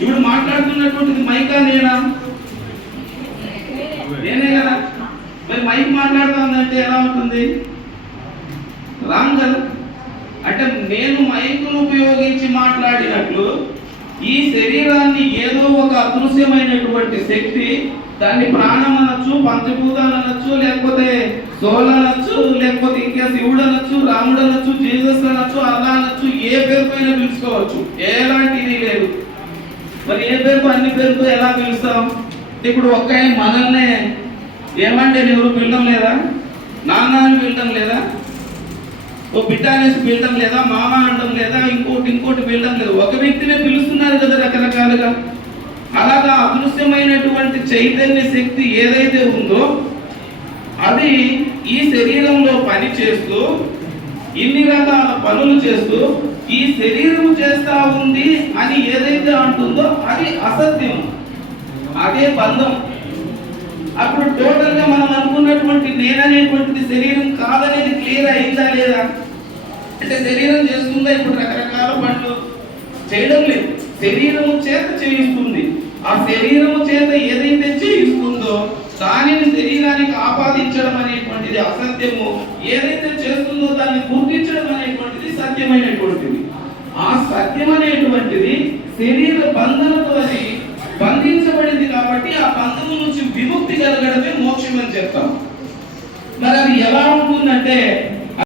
ఇప్పుడు మాట్లాడుతున్నటువంటిది మైకా నేనా? నేనే కదా. మరి మైక్ మాట్లాడుతుందంటే ఎలా ఉంటుంది? రాంగ్ కదా. అంటే నేను మైకును ఉపయోగించి మాట్లాడినట్లు ఈ శరీరాన్ని ఏదో ఒక అదృశ్యమైనటువంటి శక్తి, దాన్ని ప్రాణం అనొచ్చు, పంచభూతాలు అనొచ్చు, లేకపోతే సోల్ అనొచ్చు, లేకపోతే ఇంకా శివుడు అనొచ్చు, రాముడు అనొచ్చు, జీసస్ అనొచ్చు, అల్లా అనొచ్చు, ఏ పేరుతో అయినా పిలుచుకోవచ్చు, ఎలాంటిది లేదు. మరి ఏ పేరుతో అన్ని పేరుతో ఎలా పిలుస్తాం? ఇప్పుడు ఒక్క మనల్నే ఏమంటే ఎవరు పిలడం లేదా? నాన్న అని పిలడం లేదా? ఓ బిడ్డ అనేసి పిలడం లేదా? మామ అనడం లేదా? ఇంకోటి పిలడం లేదు. ఒక వ్యక్తినే పిలుస్తున్నారు కదా రకరకాలుగా. అలాగా అదృశ్యమైనటువంటి చైతన్య శక్తి ఏదైతే ఉందో అది ఈ శరీరంలో పని చేస్తూ ఇన్ని రకాల పనులు చేస్తూ ఈ శరీరం చేస్తా ఉంది అని ఏదైతే అంటుందో అది అసత్యం, అదే బంధం. అప్పుడు టోటల్ గా మనం అనుకున్నటువంటి నేననేటువంటిది శరీరం కాదనేది క్లియర్ అయిందా లేదా? అంటే శరీరం చేస్తుందా? ఇప్పుడు రకరకాల పనులు చేయడం లేదు, శరీరము చేత చేయిస్తుంది. ఆ శరీరము చేత ఏదైతే చేయిస్తుందో దానిని శరీరానికి ఆపాదించడం అనేటువంటిది అసత్యము, ఏదైతే చేస్తుందో దాన్ని గుర్తించడం అనేటువంటిది సత్యమైనటువంటిది. ఆ సత్యం అనేటువంటిది శరీర బంధనతో అది బంధించబడింది కాబట్టి ఆ బంధము నుంచి విముక్తి కలగడమే మోక్షం అని చెప్తాం. మరి అది ఎలా ఉంటుందంటే